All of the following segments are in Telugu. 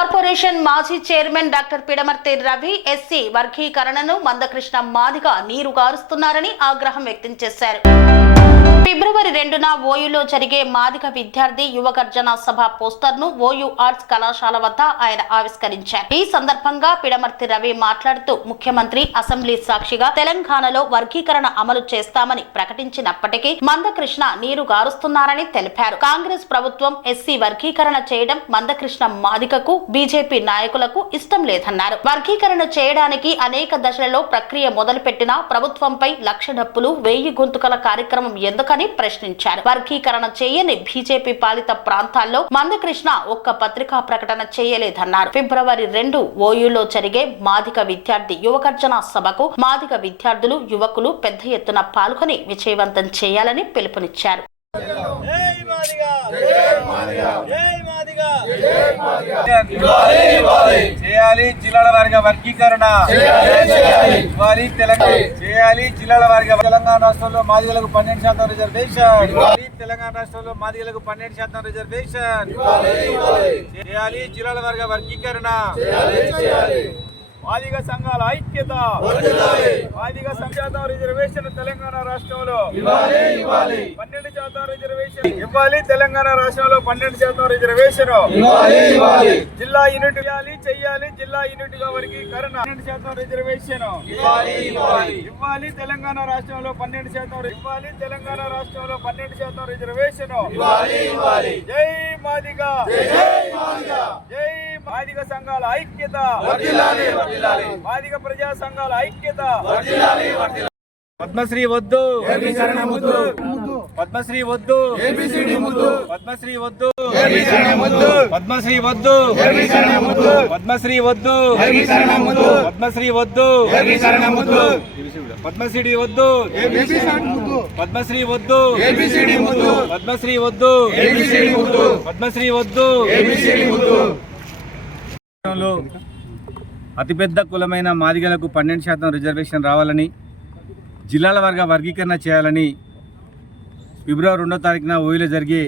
కార్పొరేషన్ మాజీ chairman doctor Pidamarthi Ravi SC వర్గీకరణను మందకృష్ణ మాదిగ నీరు గారుస్తున్నారని ఆగ్రహం వ్యక్తం చేశారు. ఫిబ్రవరి రెండున ఓయూలో జరిగే మాదిక విద్యార్థి యువ గర్జన సభ పోస్టర్ను ఓయూ ఆర్ట్స్ కళాశాల వద్ద ఆయన ఆవిష్కరించారు. ఈ సందర్భంగా పిడమర్తి రవి మాట్లాడుతూ ముఖ్యమంత్రి అసెంబ్లీ సాక్షిగా తెలంగాణలో వర్గీకరణ అమలు చేస్తామని ప్రకటించినప్పటికీ మందకృష్ణ నీరు గారుస్తున్నారని తెలిపారు. కాంగ్రెస్ ప్రభుత్వం ఎస్సీ వర్గీకరణ చేయడం మందకృష్ణ మాదికకు బీజేపీ నాయకులకు ఇష్టం లేదన్నారు. వర్గీకరణ చేయడానికి అనేక దశలలో ప్రక్రియ మొదలుపెట్టిన ప్రభుత్వంపై లక్ష డప్పులు వెయ్యి గొంతుకల కార్యక్రమం ఎందుకని ప్రశ్నించారు. వర్గీకరణ చేయని బీజేపీ పాలిత ప్రాంతాల్లో మందకృష్ణ ఒక్క పత్రికా ప్రకటన చేయలేదన్నారు. ఫిబ్రవరి రెండు ఓయూలో జరిగే మాదిక విద్యార్థి యువకర్జన సభకు మాదిక విద్యార్థులు యువకులు పెద్ద ఎత్తున పాల్గొని విజయవంతం చేయాలని పిలుపునిచ్చారు. చేయాలి జిల్లాల వారిగా వర్గీకరణ. ఇవ్వాలి తెలంగాణ. చేయాలి జిల్లాల వారిగా. తెలంగాణ రాష్ట్రంలో మాదిగలకు పన్నెండు శాతం రిజర్వేషన్. తెలంగాణ రాష్ట్రంలో మాదిగలకు పన్నెండు శాతం రిజర్వేషన్. చేయాలి జిల్లాల వారిగా వర్గీకరణ. మాదిగ సంఘాల ఐక్యత. మాదిగ సంఘాతం రిజర్వేషన్ తెలంగాణ రాష్ట్రంలో. పన్నెండు శాతం రిజర్వేషన్. ఇవ్వాలి తెలంగాణ రాష్ట్రంలో పన్నెండు శాతం రిజర్వేషన్. జిల్లా యూనిట్ ఇవ్వాలి చెయ్యాలి. జిల్లా యూనిట్గా వర్గీకరణ పన్నెండు శాతం రిజర్వేషన్. ఇవ్వాలి తెలంగాణ రాష్ట్రంలో పన్నెండు శాతం ఇవ్వాలి తెలంగాణ రాష్ట్రంలో పన్నెండు శాతం రిజర్వేషన్. జై మాదిగా. జై మాదిగ సంఘాల ఐక్యత. మాదిగ ప్రజా సంఘాల ఐక్యత. పద్మశ్రీ వద్దు. పద్మశ్రీ వద్దు. పద్మశ్రీ వద్దు. పద్మశ్రీ వద్దు. పద్మశ్రీ వద్దు. పద్మశ్రీ వద్దు. పద్మశ్రీ వద్దు. పద్మశ్రీ వద్దు. పద్మశ్రీ వద్దు. పద్మశ్రీ వద్దు. రాష్ట్రంలో అతిపెద్ద కులమైన మాదిగలకు పన్నెండు శాతం రిజర్వేషన్ రావాలని జిల్లాల వర్గ వర్గీకరణ చేయాలని ఫిబ్రవరి రెండో తారీఖున ఓయిలో జరిగే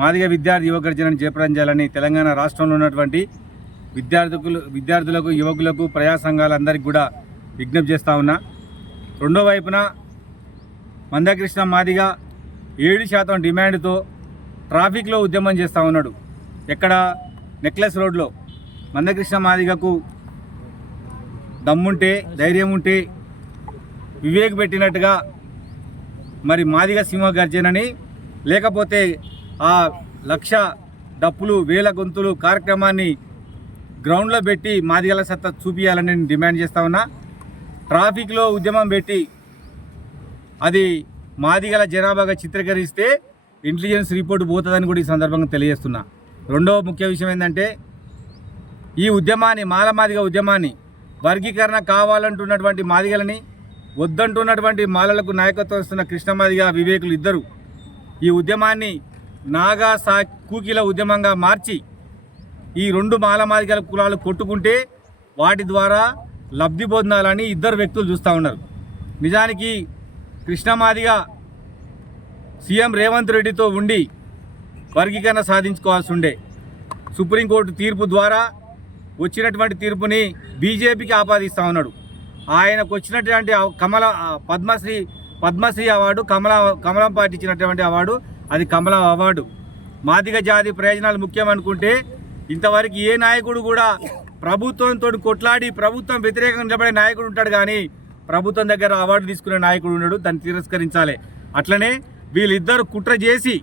మాదిగ విద్యార్థి యువగర్జనను చేపడం చేయాలని తెలంగాణ రాష్ట్రంలో ఉన్నటువంటి విద్యార్థులు విద్యార్థులకు యువకులకు ప్రజా సంఘాలందరికీ కూడా విజ్ఞప్తి చేస్తా ఉన్నా. రెండో వైపున మందకృష్ణ మాదిగ ఏడు శాతం డిమాండ్తో ట్రాఫిక్లో ఉద్యమం చేస్తూ ఉన్నాడు. ఎక్కడ? నెక్లెస్ రోడ్లో. మందకృష్ణ మాదిగకు దమ్ముంటే ధైర్యం ఉంటే వివేక్ పెట్టినట్టుగా మరి మాదిగ సింహ గర్జనని లేకపోతే ఆ లక్ష డప్పులు వేల గొంతులు కార్యక్రమాన్ని గ్రౌండ్లో పెట్టి మాదిగల సత్తా చూపించాలని నేను డిమాండ్ చేస్తా ఉన్నా. ట్రాఫిక్లో ఉద్యమం పెట్టి అది మాదిగల జనాభాగా చిత్రీకరిస్తే ఇంటెలిజెన్స్ రిపోర్ట్ పోతుందని కూడా ఈ సందర్భంగా తెలియజేస్తున్నా. రెండవ ముఖ్య విషయం ఏంటంటే ఈ ఉద్యమాన్ని మాలమాదిగ ఉద్యమాన్ని వర్గీకరణ కావాలంటున్నటువంటి మాదిగలని వద్దంటున్నటువంటి మాలలకు నాయకత్వం ఇస్తున్న కృష్ణమాదిగ వివేకులు ఇద్దరు ఈ ఉద్యమాన్ని నాగా సా కూకిల ఉద్యమంగా మార్చి ఈ రెండు మాలమాదిగల కులాలు కొట్టుకుంటే వాటి ద్వారా లబ్ధి పొందాలని ఇద్దరు వ్యక్తులు చూస్తూ ఉన్నారు. నిజానికి కృష్ణమాదిగ సీఎం రేవంత్ రెడ్డితో ఉండి వర్గీకరణ సాధించుకోవాల్సి ఉండే సుప్రీంకోర్టు తీర్పు ద్వారా వచ్చినటువంటి తీర్పుని బీజేపీకి ఆపాదిస్తూ ఉన్నాడు. ఆయనకు వచ్చినటువంటి కమల పద్మశ్రీ పద్మశ్రీ అవార్డు కమల కమలం పార్టీ ఇచ్చినటువంటి అవార్డు అది కమలం అవార్డు. మాదిగ జాతి ప్రయోజనాలు ముఖ్యం అనుకుంటే ఇంతవరకు ఏ నాయకుడు కూడా ప్రభుత్వంతో కొట్లాడి ప్రభుత్వం వ్యతిరేకంగా నిలబడే నాయకుడు ఉంటాడు కానీ ప్రభుత్వం దగ్గర అవార్డు తీసుకునే నాయకుడు ఉన్నాడు దాన్ని తిరస్కరించాలి. అట్లనే వీళ్ళిద్దరు కుట్ర చేసి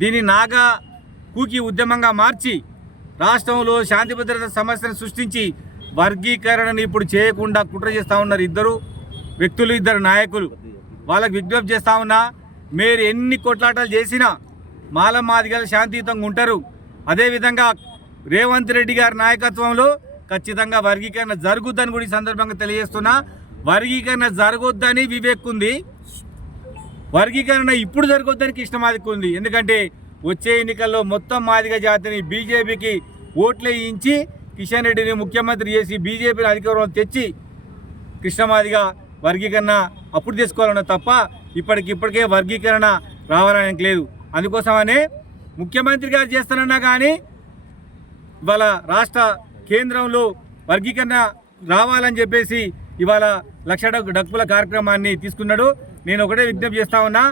దీన్ని నాగా కూకి ఉద్యమంగా మార్చి రాష్ట్రంలో శాంతి భద్రత సమస్యను సృష్టించి వర్గీకరణను ఇప్పుడు చేయకుండా కుట్ర చేస్తూ ఉన్నారు ఇద్దరు వ్యక్తులు ఇద్దరు నాయకులు. వాళ్ళకి విజ్ఞప్తి చేస్తూ ఉన్నా మీరు ఎన్ని కొట్లాటలు చేసినా మాల మాదిగలు శాంతియుతంగా ఉంటారు. అదేవిధంగా రేవంత్ రెడ్డి గారి నాయకత్వంలో ఖచ్చితంగా వర్గీకరణ జరుగుద్దని కూడా ఈ సందర్భంగా తెలియజేస్తున్నా. వర్గీకరణ జరగొద్దని వివేక్ ఉంది. వర్గీకరణ ఇప్పుడు జరగొద్దని కృష్ణమాదికి ఉంది. ఎందుకంటే వచ్చే ఎన్నికల్లో మొత్తం మాదిగ జాతిని బీజేపీకి ఓట్లు వేయించి కిషన్ రెడ్డిని ముఖ్యమంత్రి చేసి బీజేపీని అధికారంలో తెచ్చి కృష్ణమాదిగా వర్గీకరణ అప్పుడు తీసుకోవాలన్న తప్ప ఇప్పటికి ఇప్పటికే వర్గీకరణ రావడానికి లేదు. అందుకోసమనే ముఖ్యమంత్రి గారు చేస్తానన్నా కానీ ఇవాళ రాష్ట్ర కేంద్రంలో వర్గీకరణ రావాలని చెప్పేసి ఇవాళ లక్ష డక్కుల కార్యక్రమాన్ని తీసుకున్నాడు. నేను ఒకటే విజ్ఞప్తి చేస్తా ఉన్నా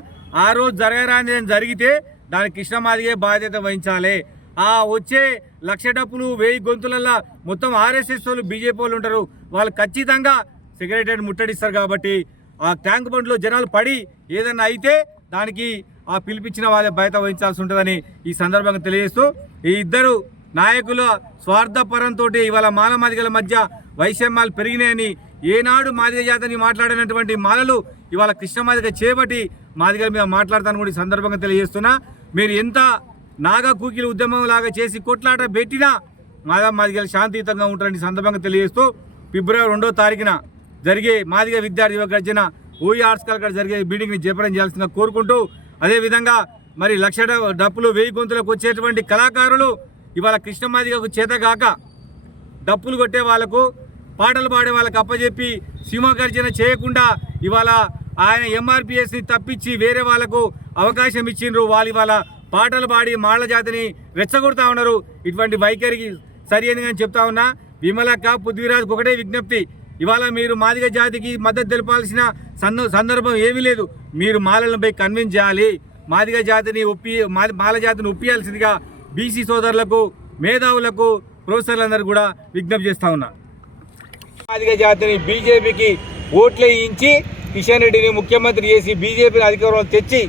ఆ రోజు జరగరాని జరిగితే దానికి కృష్ణమాదిగే బాధ్యత వహించాలి. ఆ వచ్చే లక్ష డప్పులు వెయ్యి గొంతులల్లా మొత్తం ఆర్ఎస్ఎస్ వాళ్ళు బీజేపీ వాళ్ళు ఉంటారు. వాళ్ళు ఖచ్చితంగా సెక్రటరీ ముట్టడిస్తారు కాబట్టి ఆ ట్యాంక్ బండ్లో జనాలు పడి ఏదన్నా అయితే దానికి ఆ పిలిపించిన వాళ్ళే బయట వహించాల్సి ఉంటుందని ఈ సందర్భంగా తెలియజేస్తూ ఈ ఇద్దరు నాయకుల స్వార్థపరంతో ఇవాళ మాల మాదిగల మధ్య వైషమ్యాలు పెరిగినాయని ఏనాడు మాదిగ జాతని మాట్లాడినటువంటి మాలలు ఇవాళ కృష్ణ మాదిగ చేపట్టి మాదిగల మీద మాట్లాడతాను కూడా ఈ సందర్భంగా తెలియజేస్తున్నా. మీరు ఎంత నాగా కూకిల ఉద్యమం లాగా చేసి కొట్లాట పెట్టినా మాదా మాదిగలు శాంతియుతంగా ఉంటారని సందర్భంగా తెలియజేస్తూ ఫిబ్రవరి రెండో తారీఖున జరిగే మాదిగ విద్యార్థి గడిచిన గర్జన ఓయి ఆర్ట్స్ కలకడ జరిగే మీటింగ్ని జయప్రదం చేయాల్సిందిగా కోరుకుంటూ అదేవిధంగా మరి లక్ష డప్పులు వెయ్యి గొంతులకు వచ్చేటువంటి కళాకారులు ఇవాళ కృష్ణ మాదిగకు చేతగాక డప్పులు కొట్టే వాళ్ళకు పాటలు పాడే వాళ్ళకు అప్పజెప్పి సింహగర్జన చేయకుండా ఇవాళ ఆయన ఎంఆర్పిఎస్ని తప్పించి వేరే వాళ్ళకు అవకాశం ఇచ్చిండ్రు వాళ్ళు ఇవాళ పాటలు పాడి మాళ్ళ జాతిని రెచ్చగొడతా ఉన్నారు. ఇటువంటి వైఖరికి సరి అని చెప్తా ఉన్నా. విమలక్క పృథ్వీరాజ్కి ఒకటే విజ్ఞప్తి. ఇవాళ మీరు మాదిగ జాతికి మద్దతు తెలపాల్సిన సంద సందర్భం ఏమీ లేదు. మీరు మాలలను పోయి కన్విన్స్ చేయాలి. మాదిగ జాతిని ఒప్పి మాది మాల జాతిని ఒప్పియాల్సిందిగా బీసీ సోదరులకు మేధావులకు ప్రొఫెసర్లందరూ కూడా విజ్ఞప్తి చేస్తా ఉన్నా. మాదిగ జాతిని బీజేపీకి ఓట్లు వేయించి కిషన్ రెడ్డిని ముఖ్యమంత్రి చేసి బీజేపీని అధికారంలో తెచ్చి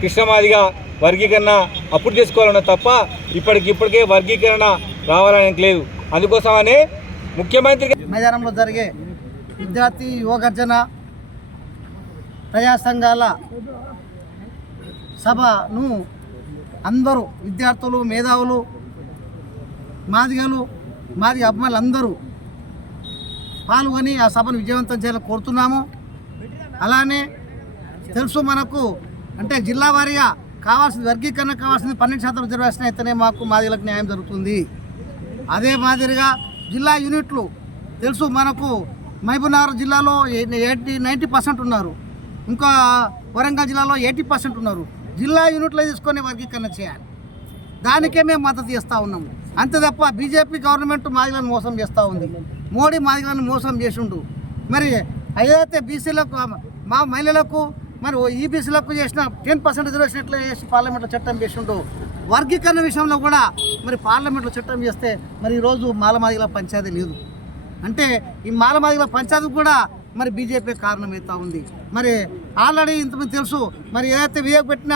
కృష్ణమాదిగ వర్గీకరణ అప్పుడు చేసుకోవాలన్న తప్ప ఇప్పటికి ఇప్పటికే వర్గీకరణ రావాలని లేదు. అందుకోసమనే ముఖ్యమంత్రి మైదానంలో జరిగే విద్యార్థి యువగర్జన ప్రజా సంఘాల సభను అందరూ విద్యార్థులు మేధావులు మాదిగలు మాది అభిమానులు అందరూ పాల్గొని ఆ సభను విజయవంతం చేయాలని కోరుతున్నాము. అలానే తెలుసు మనకు అంటే జిల్లా వారీగా కావాల్సిన వర్గీకరణ కావాల్సింది పన్నెండు శాతం రిజర్వేషన్ అయితేనే మాకు మాదిగలకు న్యాయం జరుగుతుంది. అదే మాదిరిగా జిల్లా యూనిట్లు తెలుసు మనకు మహబూబ్నగర్ జిల్లాలో ఎయిటీ నైంటీ పర్సెంట్ ఉన్నారు. ఇంకా వరంగల్ జిల్లాలో ఎయిటీ పర్సెంట్ ఉన్నారు. జిల్లా యూనిట్లో తీసుకొని వర్గీకరణ చేయాలి. దానికే మేము మద్దతు ఇస్తూ ఉన్నాము. అంతే తప్ప బీజేపీ గవర్నమెంట్ మాదిగలను మోసం చేస్తూ ఉంది. మోడీ మాదిగలను మోసం చేసిండు. మరి ఏదైతే బీసీలకు మా మహిళలకు మరి ఈబీసీలకు చేసిన టెన్ పర్సెంట్ రిజర్వేషన్ ఎట్లా చేసి పార్లమెంట్లో చట్టం చేసిండు వర్గీకరణ విషయంలో కూడా మరి పార్లమెంట్లో చట్టం చేస్తే మరి ఈరోజు మాలమాదిగల పంచాయతీ లేదు. అంటే ఈ మాలమాదిగల పంచాయతీ కూడా మరి బీజేపీ కారణమవుతూ ఉంది. మరి ఆల్రెడీ ఇంతమంది తెలుసు మరి ఏదైతే వివేక్ పెట్టిన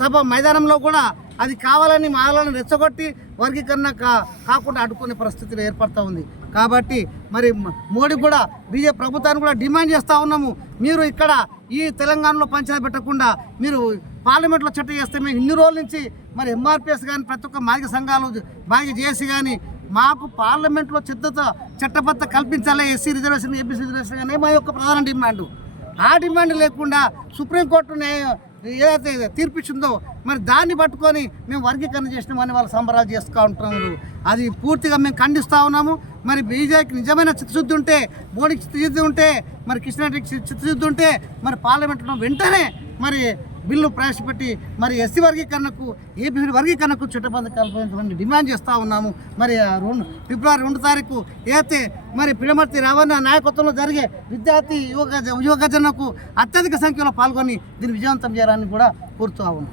సభ మైదానంలో కూడా అది కావాలని మాలను రెచ్చగొట్టి వర్గీకరణ కా కాకుండా అడ్డుకునే పరిస్థితులు ఏర్పడుతూ ఉంది. కాబట్టి మరి మోడీ కూడా బీజేపీ ప్రభుత్వాన్ని కూడా డిమాండ్ చేస్తూ ఉన్నాము. మీరు ఇక్కడ ఈ తెలంగాణలో పంచాయతీ పెట్టకుండా మీరు పార్లమెంట్లో చట్టం చేస్తే మేము ఇన్ని రోజుల నుంచి మరి ఎంఆర్పిఎస్ కానీ ప్రతి ఒక్క మాదిక సంఘాలు మాదిక జేసీ కానీ మాకు పార్లమెంట్లో చిత్తత చట్టబద్ధ కల్పించాలి ఎస్సీ రిజర్వేషన్ ఏపీసీ రిజర్వేషన్ అనే మా యొక్క ప్రధాన డిమాండ్. ఆ డిమాండ్ లేకుండా సుప్రీంకోర్టు ఏదైతే తీర్పిచ్చిందో మరి దాన్ని పట్టుకొని మేము వర్గీకరణ చేసినామని వాళ్ళు సంబరాలు చేస్తూ ఉంటున్నారు. అది పూర్తిగా మేము ఖండిస్తూ ఉన్నాము. మరి బీజేపీకి నిజమైన చిత్తశుద్ధి ఉంటే మోడీకి చిత్తశుద్ధి ఉంటే మరి కృష్ణారెడ్డికి చి- చిత్తశుద్ధి ఉంటే మరి పార్లమెంట్లో వెంటనే మరి బిల్లు ప్రవేశపెట్టి మరి ఎస్సీ వర్గీకరణకు ఏపీ వర్గీకరణకు చట్టబద్ధ కల్పించమని డిమాండ్ చేస్తూ ఉన్నాము. మరి రెండు ఫిబ్రవరి రెండు తారీఖు అయితే మరి పిడమర్తి రావణ నాయకత్వంలో జరిగే విద్యార్థి యువక గజ- అత్యధిక సంఖ్యలో పాల్గొని దీన్ని విజయవంతం చేయాలని కూడా కోరుతూ ఉన్నాం.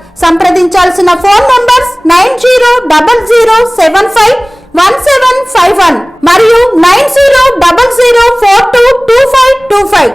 సంప్రదించాల్సిన phone numbers nine zero double zero seven five one seven five one మరియు nine zero double zero four two two five two five.